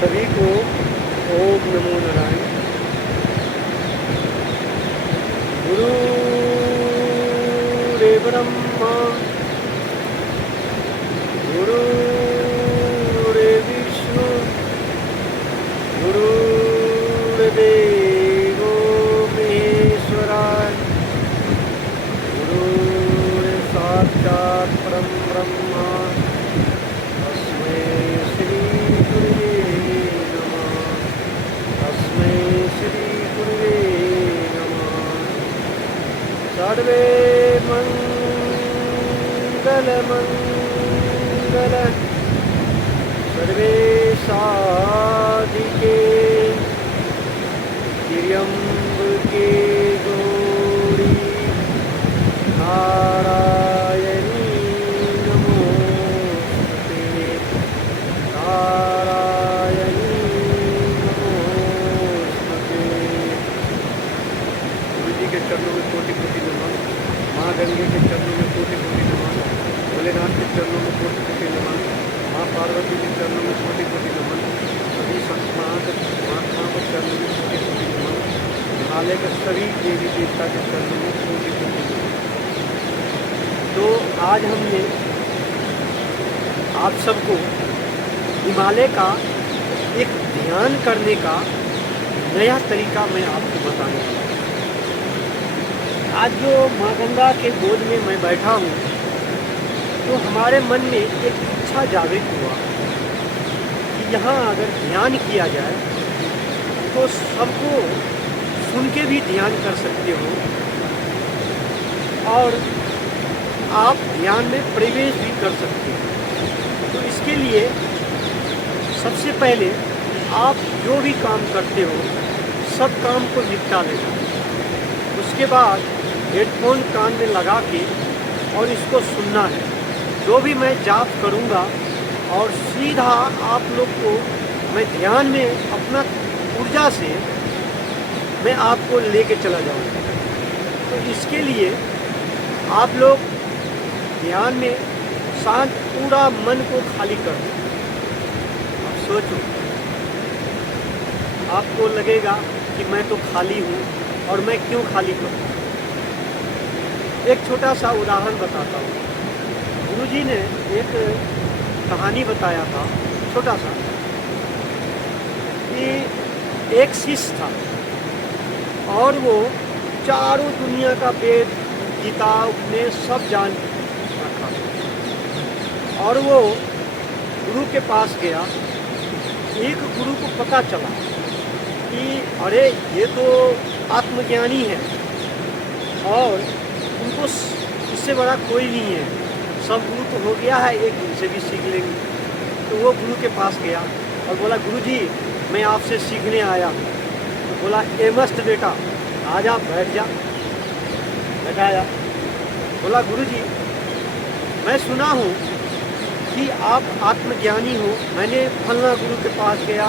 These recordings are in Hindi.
सभी को ओम नमो नारायण। गुरुरेव ब्रह्मा गुरुरेव विष्णु गुरुर्देवो महेश्वराय गुरुर्साक्षात् परं ब्रह्म तस्मै श्री गुरुवे नमः। तस्मै श्री गुरुवे नमः। सर्वे मंगल सर्वे साधिके त्र्यंबके गौरी नारायणी नमोस्तुते। नारायणी नमोस्तुते। गुरु जी के चरणों में कोटि कोटि नमन। माँ गंगे के चरणों में कोटि कोटि नमन। भोलेनाथ के चरणों में कोटि कोटि नमन। माँ पार्वती के चरणों में कोटि कोटि नमन। सभी संत महात्माओं के चरणों में कोटि कोटि नमन। हिमालय के सभी देवी देवता के चरणों में कोटि कोटि नमन। तो आज हमने आप सबको हिमालय का एक ध्यान करने का नया तरीका मैं आपको बताने वाला हूँ। आज जो माँ गंगा के गोद में मैं बैठा हूँ तो हमारे मन में एक इच्छा जागृत हुआ कि यहाँ अगर ध्यान किया जाए तो सबको सुन के भी ध्यान कर सकते हो और आप ध्यान में प्रवेश भी कर सकते हो। तो इसके लिए सबसे पहले आप जो भी काम करते हो सब काम को निपटा लेना। उसके बाद हेडफोन कान में लगा के और इसको सुनना है। जो भी मैं जाप करूँगा और सीधा आप लोग को मैं ध्यान में अपना ऊर्जा से मैं आपको लेके चला जाऊँगा। तो इसके लिए आप लोग ध्यान में शांत पूरा मन को खाली कर दो। अब सोचो, आपको लगेगा कि मैं तो खाली हूँ और मैं क्यों खाली करूँ। एक छोटा सा उदाहरण बताता हूँ। गुरुजी ने एक कहानी बताया था छोटा सा कि एक शिष्य था और वो चारों दुनिया का वेद गीता उपनिषद सब जान रखा और वो गुरु के पास गया। एक गुरु को पता चला कि अरे ये तो आत्मज्ञानी है और उनको इससे बड़ा कोई नहीं है, सब गुरु तो हो गया है, एक इनसे भी सीख लेंगे। तो वो गुरु के पास गया और बोला, गुरुजी मैं आपसे सीखने आया हूँ। तो बोला, ए मस्त बेटा आजा बैठ जा। बैठाया। बोला, गुरुजी मैं सुना हूँ कि आप आत्मज्ञानी हो, मैंने फलना गुरु के पास गया,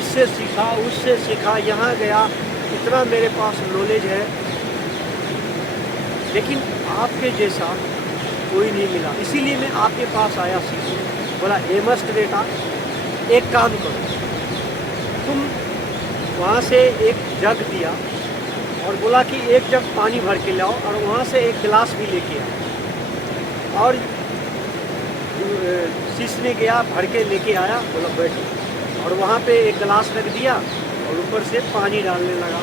इससे सीखा उससे सीखा, यहाँ गया, इतना मेरे पास नॉलेज है, लेकिन आपके जैसा कोई नहीं मिला, इसीलिए मैं आपके पास आया सीखने। बोला, ए मस्त बेटा एक काम करो, तुम वहाँ से एक जग दिया और बोला कि एक जग पानी भर के लाओ और वहाँ से एक गिलास भी लेके आओ। और शिष्य ने गया, भर के लेके आया। बोला बैठो, और वहाँ पे एक गिलास रख दिया और ऊपर से पानी डालने लगा।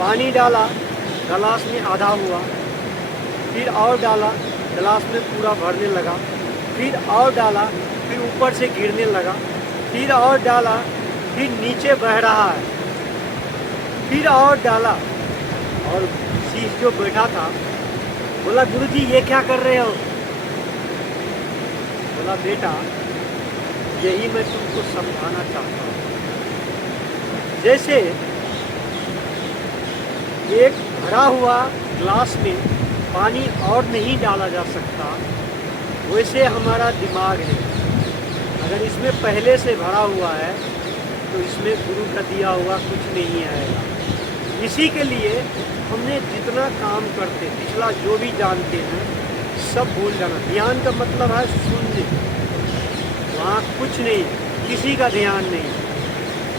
पानी डाला, गिलास में आधा हुआ, फिर और डाला, गिलास में पूरा भरने लगा, फिर और डाला, फिर ऊपर से गिरने लगा, फिर और डाला, फिर नीचे बह रहा है, फिर और डाला। और शिष्य जो बैठा था बोला, गुरुजी ये क्या कर रहे हो। बोला, बेटा यही मैं तुमको समझाना चाहता हूँ। जैसे एक भरा हुआ ग्लास में पानी और नहीं डाला जा सकता, वैसे हमारा दिमाग है, अगर इसमें पहले से भरा हुआ है तो इसमें गुरु का दिया हुआ कुछ नहीं आएगा। इसी के लिए हमने जितना काम करते, पिछला जो भी जानते हैं सब भूल जाना। ध्यान का मतलब है शून्य, वहाँ कुछ नहीं, किसी का ध्यान नहीं।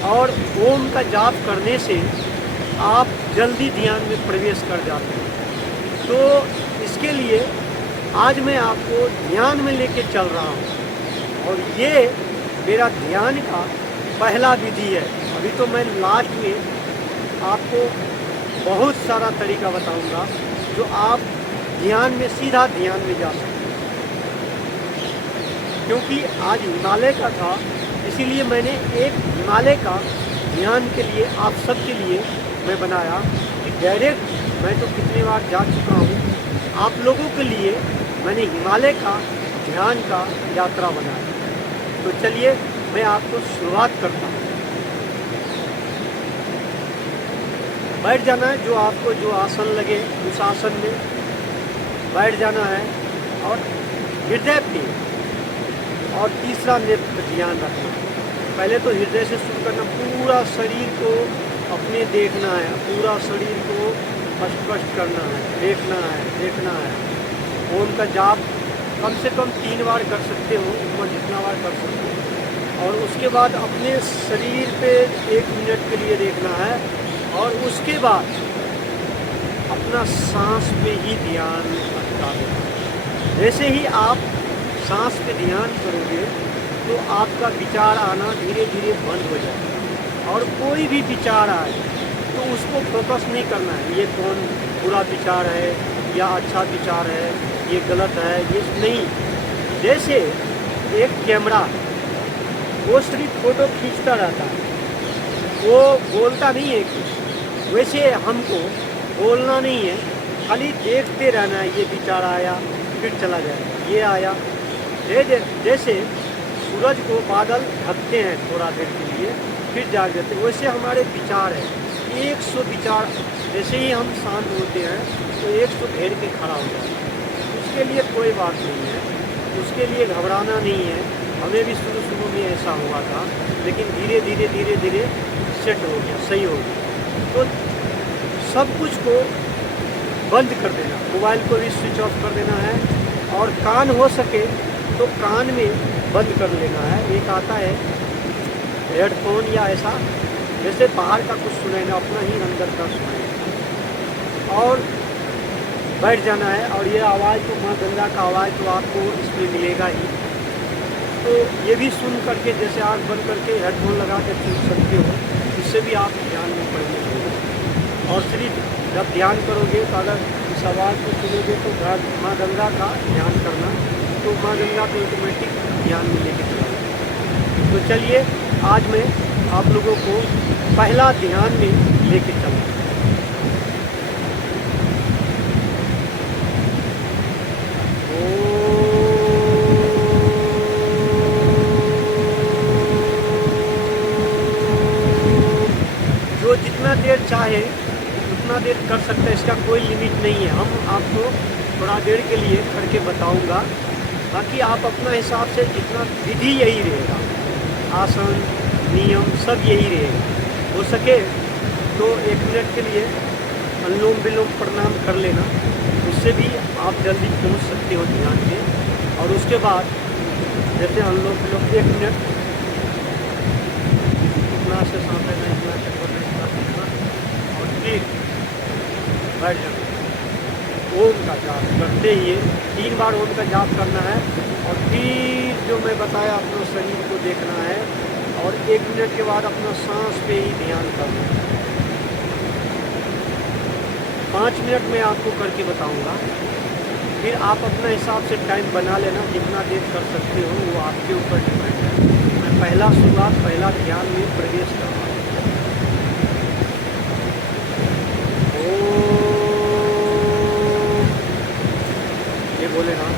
और ओम का जाप करने से आप जल्दी ध्यान में प्रवेश कर जाते हैं। तो इसके लिए आज मैं आपको ध्यान में लेके चल रहा हूँ और ये मेरा ध्यान का पहला विधि है। अभी तो मैं लास्ट में आपको बहुत सारा तरीका बताऊंगा जो आप ध्यान में सीधा ध्यान में जा सकते हैं। क्योंकि आज हिमालय का था, इसीलिए मैंने एक हिमालय का ध्यान के लिए आप सबके लिए मैं बनाया कि डायरेक्ट मैं तो कितनी बार जा चुका हूँ, आप लोगों के लिए मैंने हिमालय का ध्यान का यात्रा बनाया। तो चलिए मैं आपको शुरुआत करता हूँ। बैठ जाना है, जो आपको जो आसन लगे उस आसन में बैठ जाना है और हृदय पे और तीसरा नेत्र का ध्यान रखना है। पहले तो हृदय से शुरू करना, पूरा शरीर को अपने देखना है, पूरा शरीर को स्पष्ट करना है, देखना है। ओम का जाप कम से कम 3 बार कर सकते हो, ऊपर जितना बार कर सकते हो। और उसके बाद अपने शरीर पे 1 मिनट के लिए देखना है और उसके बाद अपना सांस पे ही ध्यान अटका देना। जैसे ही आप सांस पे ध्यान करोगे तो आपका विचार आना धीरे धीरे बंद हो जाएगा। और कोई भी विचार आए तो उसको फोकस नहीं करना है, ये कौन बुरा विचार है या अच्छा विचार है, ये गलत है, ये नहीं। जैसे एक कैमरा वो सिर्फ फोटो खींचता रहता है, वो बोलता नहीं है कुछ। वैसे हमको बोलना नहीं है, खाली देखते रहना है। ये विचार आया फिर चला जाएगा, ये आया। जैसे सूरज को बादल ढकते हैं थोड़ा देर के लिए फिर जाग जाते हैं, वैसे हमारे विचार है 100 विचार। जैसे ही हम शांत होते हैं तो 100 घेर के खड़ा हो जाता है। उसके लिए कोई बात नहीं है, उसके लिए घबराना नहीं है। हमें भी शुरू में ऐसा हुआ था, लेकिन धीरे धीरे सेट हो गया, सही हो गया। तो सब कुछ को बंद कर देना, मोबाइल को भी स्विच ऑफ कर देना है और कान हो सके तो कान में बंद कर लेना है। एक आता है हेडफोन या ऐसा, जैसे बाहर का कुछ सुनाई ना, अपना ही अंदर का सुनाई। और बैठ जाना है और ये आवाज़ तो माँ गंगा का आवाज़ तो आपको इसमें मिलेगा ही। तो ये भी सुन करके, जैसे आँख बंद करके हेडफोन लगा के सुन सकते हो, इससे भी आप ध्यान में पड़ने लगेंगे। और सिर्फ जब ध्यान करोगे तो अगर इस आवाज़ को सुनोगे तो माँ गंगा का ध्यान करना, तो माँ गंगा को ऑटोमेटिक ध्यान में लेके चला। तो चलिए आज मैं आप लोगों को पहला ध्यान में लेके चलूँ। जो जितना देर चाहे उतना देर कर सकते हैं, इसका कोई लिमिट नहीं है। हम आपको थोड़ा देर के लिए करके बताऊंगा, बाकी आप अपना हिसाब से जितना, विधि यही रहेगा, आसन नियम सब यही रहेगा। हो सके तो 1 मिनट के लिए अनुलोम विलोम प्राणायाम कर लेना, उससे भी आप जल्दी पहुंच सकते हो ध्यान में। और उसके बाद जैसे अनुलोम विलोम 1 मिनट इतना से सांस लेना, इतना से करना और फिर बैठ जाना। ओम का जाप करते ही 3 बार ओम का जाप करना है और फिर जो मैं बताया अपना शरीर को देखना है और 1 मिनट के बाद अपना सांस पे ही ध्यान करना है। 5 मिनट में आपको करके बताऊंगा, फिर आप अपना हिसाब से टाइम बना लेना, जितना देर कर सकते हो वो आपके ऊपर डिपेंड है। मैं पहला ध्यान में प्रवेश कर रहा हूँ। ये भोलेनाथ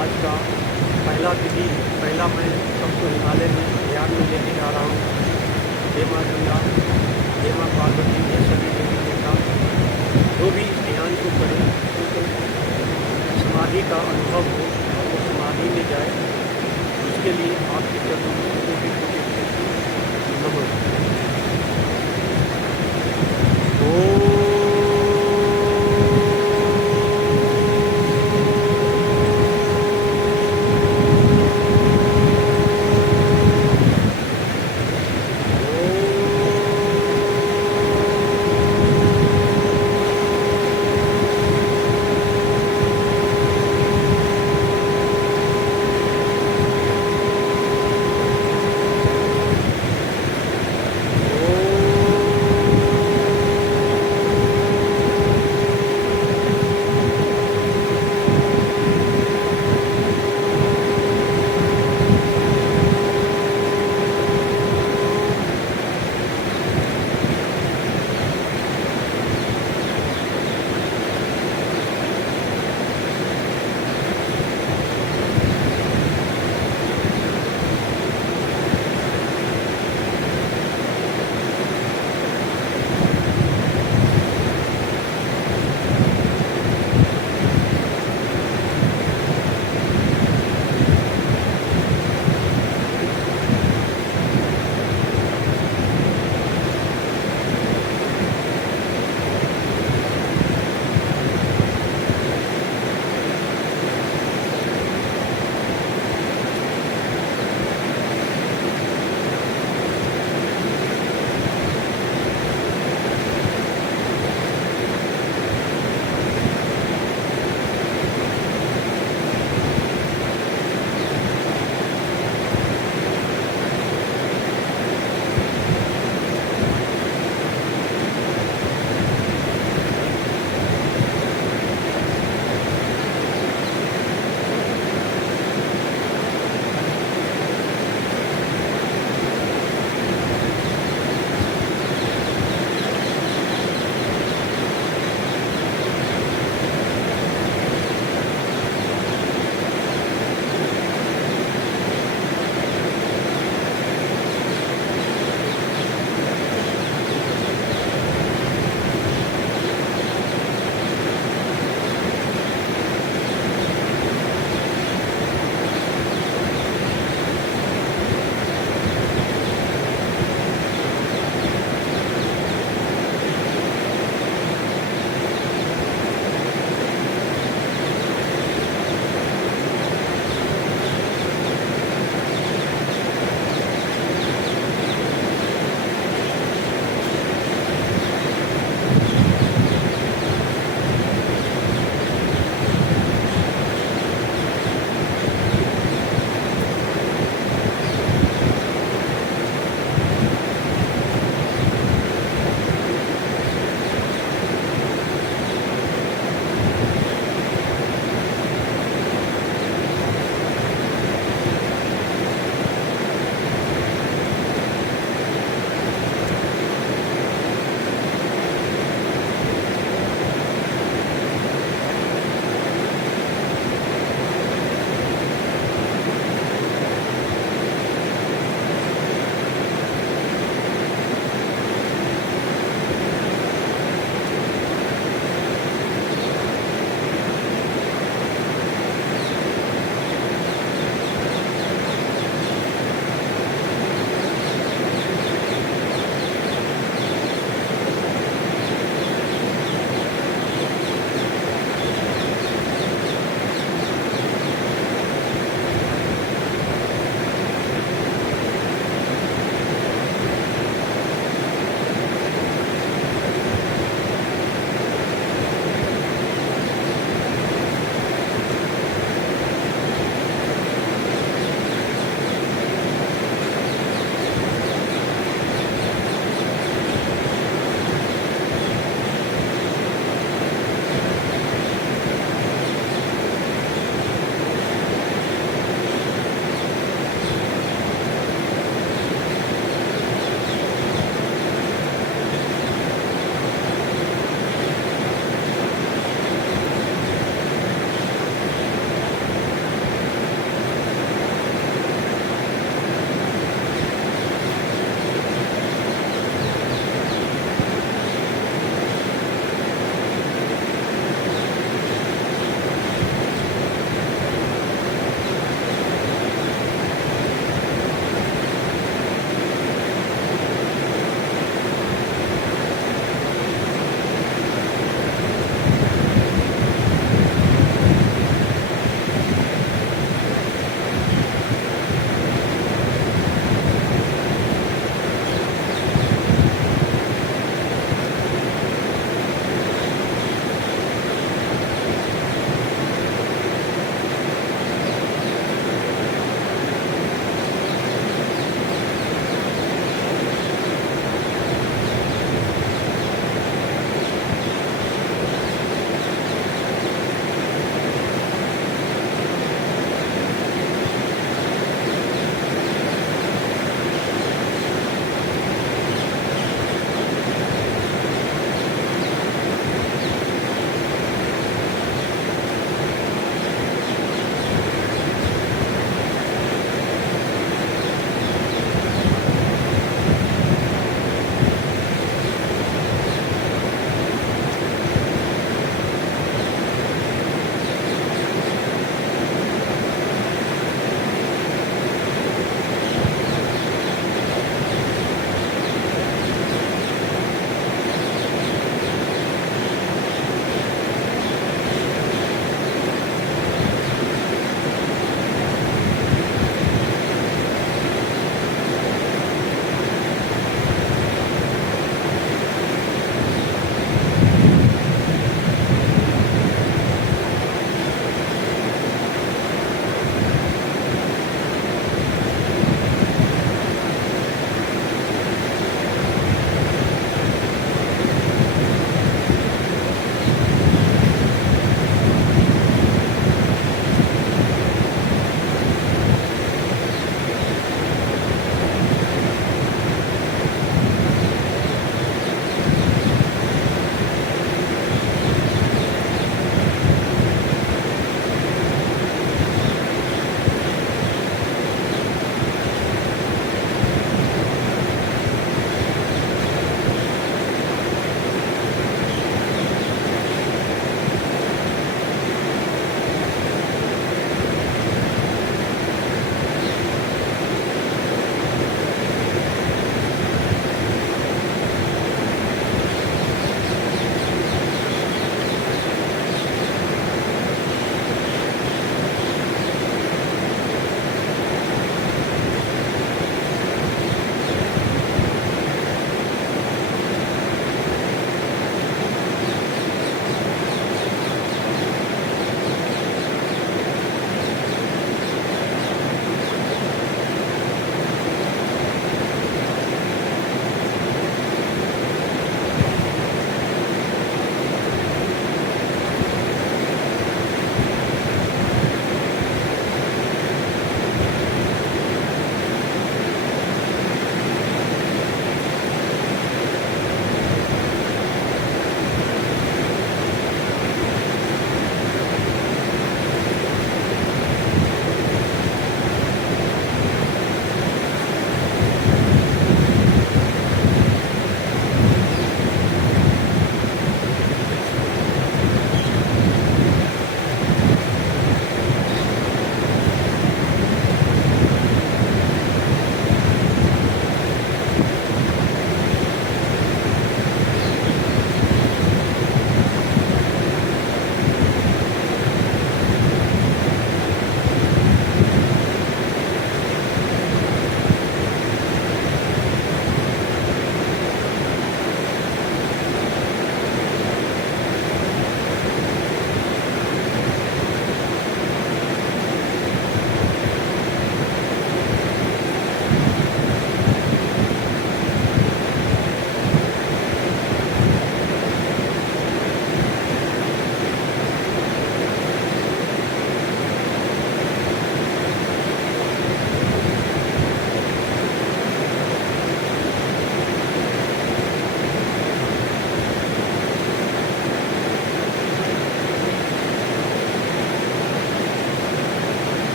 आज का पहला विधि, पहला मैं सबको हिमालय में ध्यान में लेके जा रहा हूँ। हे माँ गंगा, हे माँ पार्वती, ये सभी देवी देवता जो भी इस ध्यान को करें उनको समाधि का अनुभव हो और वो समाधि में जाए, उसके लिए आपके चरणों में कोटि नमन।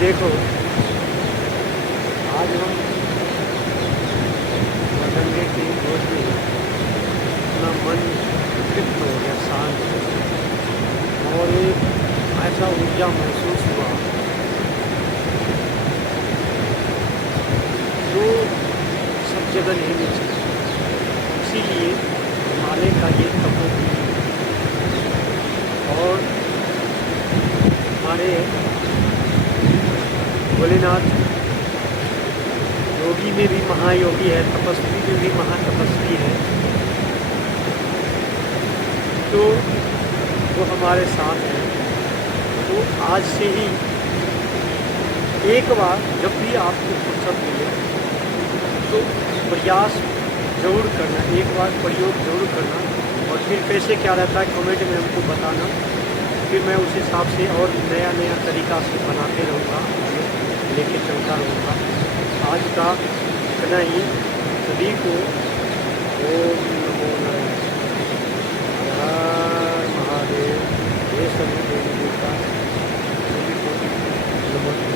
देखो आज हम गंगे की गोद में अपना मन तृप्त हो गया, शांत हो गया और एक ऐसा ऊर्जा महसूस हुआ जो सब जगह नहीं मिल सकती। इसीलिए हिमालय का ये तपोभूमि और हमारे भोलेनाथ योगी में भी महायोगी है, तपस्वी में भी महातपस्वी है, तो वो हमारे साथ है। तो आज से ही एक बार जब भी आपको फुर्सत मिले तो प्रयास ज़रूर करना, एक बार प्रयोग ज़रूर करना और फिर कैसे क्या रहता है कमेंट में हमको बताना। फिर मैं उस हिसाब से और नया नया तरीका से बनाते रहूँगा, लेके चलता रहूँगा। आज का इतना ही, सभी को ओम नमो नारायण, हर हर महादेव। ये सभी देवी देवता सभी को नमस्कार।